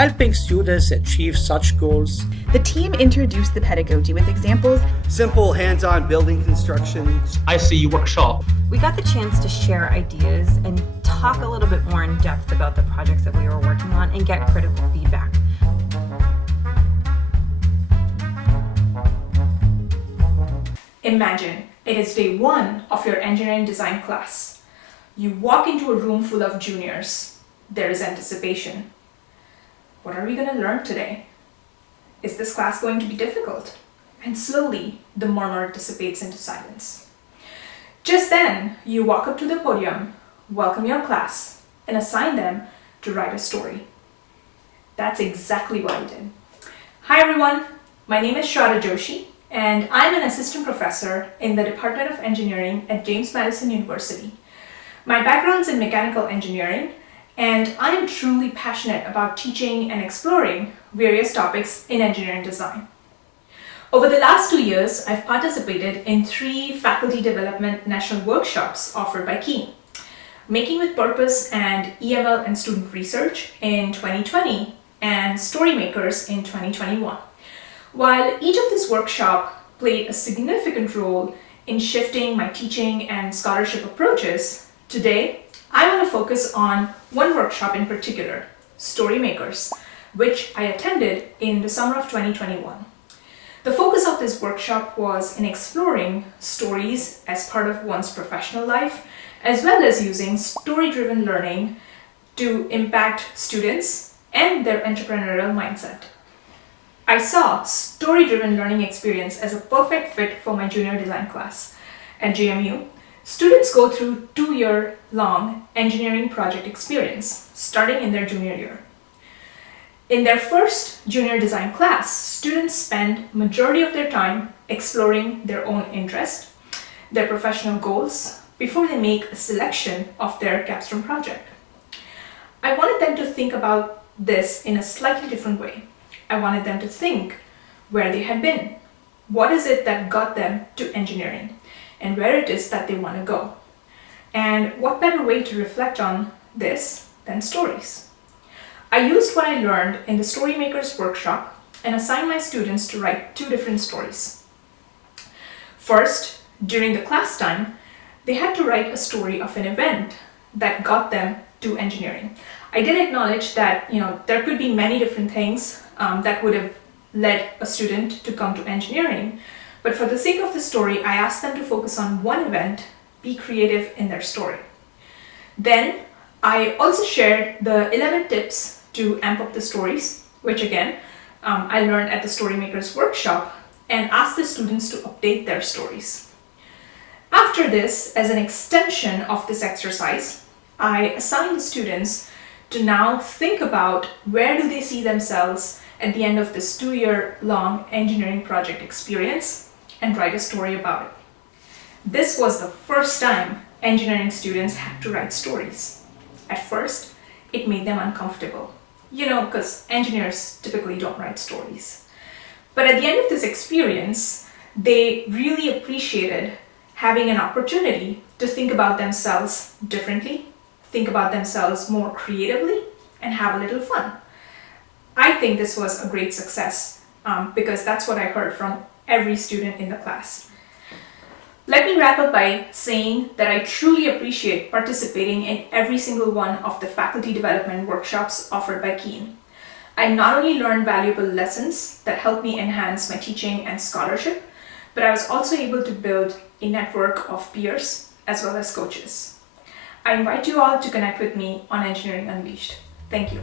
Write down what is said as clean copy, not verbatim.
helping students achieve such goals. The team introduced the pedagogy with examples. Simple hands-on building construction. ICE workshop. We got the chance to share ideas and talk a little bit more in depth about the projects that we were working on and get critical feedback. Imagine it is day one of your engineering design class. You walk into a room full of juniors. There is anticipation. What are we going to learn today? Is this class going to be difficult? And slowly, the murmur dissipates into silence. Just then, you walk up to the podium, welcome your class, and assign them to write a story. That's exactly what I did. Hi everyone, my name is Shraddha Joshi, and I'm an assistant professor in the Department of Engineering at Madison University. My background's in mechanical engineering, and I am truly passionate about teaching and exploring various topics in engineering design. Over the last 2 years, I've participated in 3 faculty development national workshops offered by Keen: Making with Purpose and EML and Student Research in 2020 and Storymakers in 2021. While each of these workshops played a significant role in shifting my teaching and scholarship approaches, today I want to focus on one workshop in particular, Storymakers, which I attended in the summer of 2021. The focus of this workshop was in exploring stories as part of one's professional life, as well as using story-driven learning to impact students and their entrepreneurial mindset. I saw story-driven learning experience as a perfect fit for my junior design class. At JMU, students go through 2-year-long engineering project experience, starting in their junior year. In their first junior design class, students spend majority of their time exploring their own interest, their professional goals, before they make a selection of their capstone project. I wanted them to think about this in a slightly different way. I wanted them to think where they had been. What is it that got them to engineering, and where it is that they want to go? And what better way to reflect on this than stories? I used what I learned in the Storymakers workshop and assigned my students to write 2 different stories. First, during the class time, they had to write a story of an event that got them to engineering. I did acknowledge that there could be many different things that would have led a student to come to engineering, but for the sake of the story, I asked them to focus on one event, be creative in their story. Then I also shared the 11 tips to amp up the stories, which again, I learned at the Storymakers workshop, and asked the students to update their stories. After this, as an extension of this exercise, I assigned the students to now think about where do they see themselves at the end of this 2-year-long engineering project experience and write a story about it. This was the first time engineering students had to write stories. At first, it made them uncomfortable, because engineers typically don't write stories. But at the end of this experience, they really appreciated having an opportunity to think about themselves differently, think about themselves more creatively, and have a little fun. I think this was a great success because that's what I heard from every student in the class. Let me wrap up by saying that I truly appreciate participating in every single one of the faculty development workshops offered by Keen. I not only learned valuable lessons that helped me enhance my teaching and scholarship, but I was also able to build a network of peers as well as coaches. I invite you all to connect with me on Engineering Unleashed. Thank you.